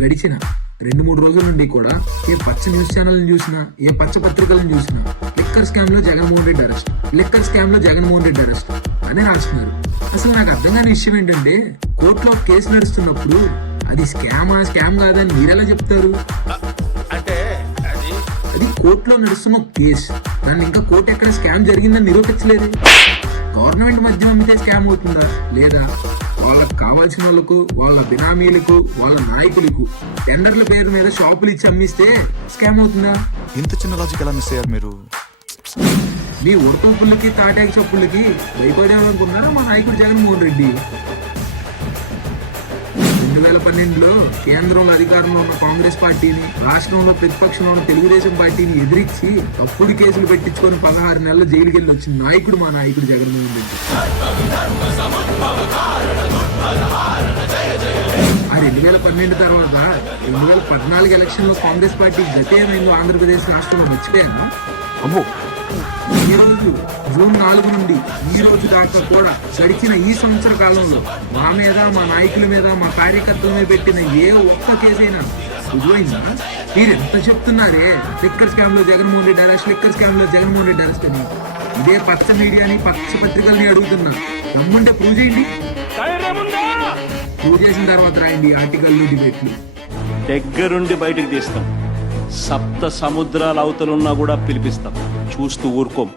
గడిచిన 2-3 రోజుల నుండి కూడా ఏ పచ్చ న్యూస్ ఛానల్ చూసినా, ఏ పచ్చ పత్రికలను చూసినా లిక్కర్ స్కామ్ లో Jaganmohan Reddy arrest, liquor scam లో జగన్మోహన్ రెడ్డి అరెస్ట్ అని రాస్తున్నారు. అసలు నాకు అర్థం కాని విషయం ఏంటంటే, కోర్టులో కేసు నడుస్తున్నప్పుడు అది స్కామ్ కాదని మీరెలా చెప్తారు? అది కోర్టులో నడుస్తున్న కేసు, దాన్ని ఇంకా కోర్టు ఎక్కడ స్కామ్ జరిగిందని నిరూపించలేదు. గవర్నమెంట్ మధ్య అమ్మితే స్కామ్ అవుతుందా? లేదా వాళ్ళకి కావాల్సిన వాళ్ళకు, వాళ్ళ బినామీలకు, వాళ్ళ నాయకులకు టెండర్ల పేరు మీద షాపులు ఇచ్చి అమ్మిస్తే స్కామ్ అవుతుందా? ఇంత చిన్న లాజిక్ ఎలా మిస్ అయ్యారు మీరు? మీ ఉడతపుల్లకి, తాటాకి చప్పులకి భయపడేవాలనుకున్నారా మా నాయకుడు జగన్మోహన్ రెడ్డి? 2012లో కేంద్రంలో అధికారంలో ఉన్న కాంగ్రెస్ పార్టీని, రాష్ట్రంలో ప్రతిపక్షంలో ఉన్న తెలుగుదేశం పార్టీని ఎదిరించి తప్పుడు కేసులు పెట్టించుకొని 16 నెలల జైలుకి వెళ్ళి వచ్చిన నాయకుడు మా నాయకుడు జగన్మోహన్ రెడ్డి. ఆ 2012 తర్వాత 2014 ఎలక్షన్ లో కాంగ్రెస్ పార్టీ గతేమైందో ఆంధ్రప్రదేశ్ రాష్ట్రంలో మర్చిపోయాను. అమ్మో, ఈ రోజు జూన్ 4 నుండి ఈ రోజు దాకా కూడా గడిచిన ఈ సంవత్సర కాలంలో మా మీద, మా నాయకుల మీద, మా కార్యకర్తల మీద పెట్టిన ఏ ఒక్క కేసైనా రుజువైందా? మీరు ఎంత చెప్తున్నారే లిక్కర్ స్కామ్ లో Jaganmohan Reddy arrest, liquor scam లో జగన్మోహన్ రెడ్డి అరెస్ట్ అని ఇదే పచ్చ మీడియాని, పచ్చ పత్రికల్ని అడుగుతున్నా. దమ్ముంటే ప్రూవ్ చేయండి. ప్రూవ్ చేసిన తర్వాత రాయండి ఆర్టికల్, డిబేట్లు. దగ్గరుండి బయటికి తీస్తాం. 7 సముద్రాల అవతలున్నా కూడా పిలిపిస్తాం. చూస్తూ ఊరుకోం.